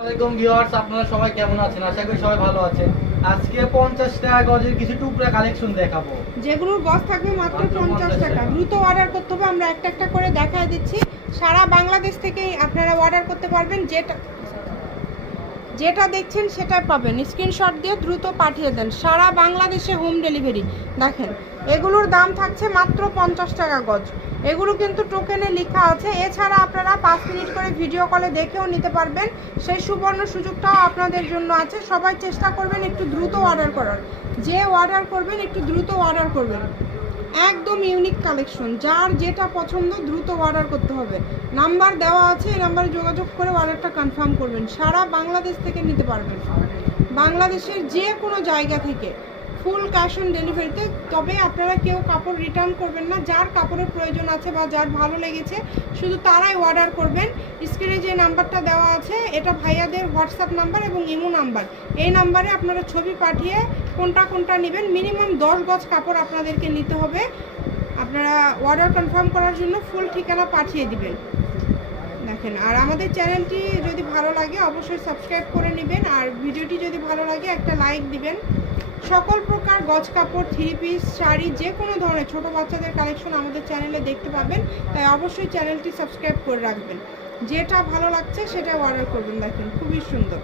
আসসালামু ভিউয়ার্স, আপনারা সবাই কেমন আছেন? আশা করি সবাই ভালো আছেন। আজকে 50 টাকা গজের কিছু টুকরা কালেকশন দেখাবো, যেগুলোর গজ থাকবে মাত্র 50 টাকা। দ্রুত অর্ডার করতে হবে, আমরা একটা একটা করে দেখায় দিচ্ছি। সারা বাংলাদেশ থেকেই আপনারা অর্ডার করতে পারবেন। যেটা দেখছেন সেটাই পাবেন। স্ক্রিনশট দিয়ে দ্রুত পাঠিয়ে দেন, সারা বাংলাদেশে হোম ডেলিভারি। দেখেন এগুলোর দাম থাকছে মাত্র 50 টাকা গজ। এগুলো কিন্তু টোকেনে লেখা আছে। এছাড়া আপনারা 5 মিনিট করে ভিডিও কলে দেখেও নিতে পারবেন, সেই সুবর্ণ সুযোগটাও আপনাদের জন্য আছে। সবাই চেষ্টা করবেন একটু দ্রুত অর্ডার করার। যে অর্ডার করবেন একটু দ্রুত অর্ডার করবেন। একদম ইউনিক কালেকশন, যার যেটা পছন্দ দ্রুত অর্ডার করতে হবে। নাম্বার দেওয়া আছে, এই নাম্বারে যোগাযোগ করে অর্ডারটা কনফার্ম করবেন। সারা বাংলাদেশ থেকে নিতে পারবেন, বাংলাদেশের যে কোনো জায়গা থেকে, ফুল ক্যাশ অন ডেলিভারিতে। তবে আপনারা কেউ কাপড় রিটার্ন করবেন না। যার কাপড়ের প্রয়োজন আছে বা যার ভালো লেগেছে শুধু তারাই অর্ডার করবেন। স্ক্রিনে যে নাম্বারটা দেওয়া আছে এটা ভাইয়াদের হোয়াটসঅ্যাপ নাম্বার এবং ইমো নাম্বার। এই নাম্বারে আপনারা ছবি পাঠিয়ে কোনটা নেবেন, মিনিমাম 10 গজ কাপড় আপনাদেরকে নিতে হবে। আপনারা অর্ডার কনফার্ম করার জন্য ফুল ঠিকানা পাঠিয়ে দিবেন। দেখেন, আর আমাদের চ্যানেলটি যদি ভালো লাগে অবশ্যই সাবস্ক্রাইব করে নেবেন, আর ভিডিওটি যদি ভালো লাগে একটা লাইক দিবেন। সকল প্রকার গজ কাপড়, 3 পিস, শাড়ি, যে কোনো ধরনের ছোট বাচ্চাদের কালেকশন আমাদের চ্যানেলে দেখতে পাবেন। তাই অবশ্যই চ্যানেলটি সাবস্ক্রাইব করে রাখবেন। যেটা ভালো লাগছে সেটা অর্ডার করবেন। দেখেন খুবই সুন্দর।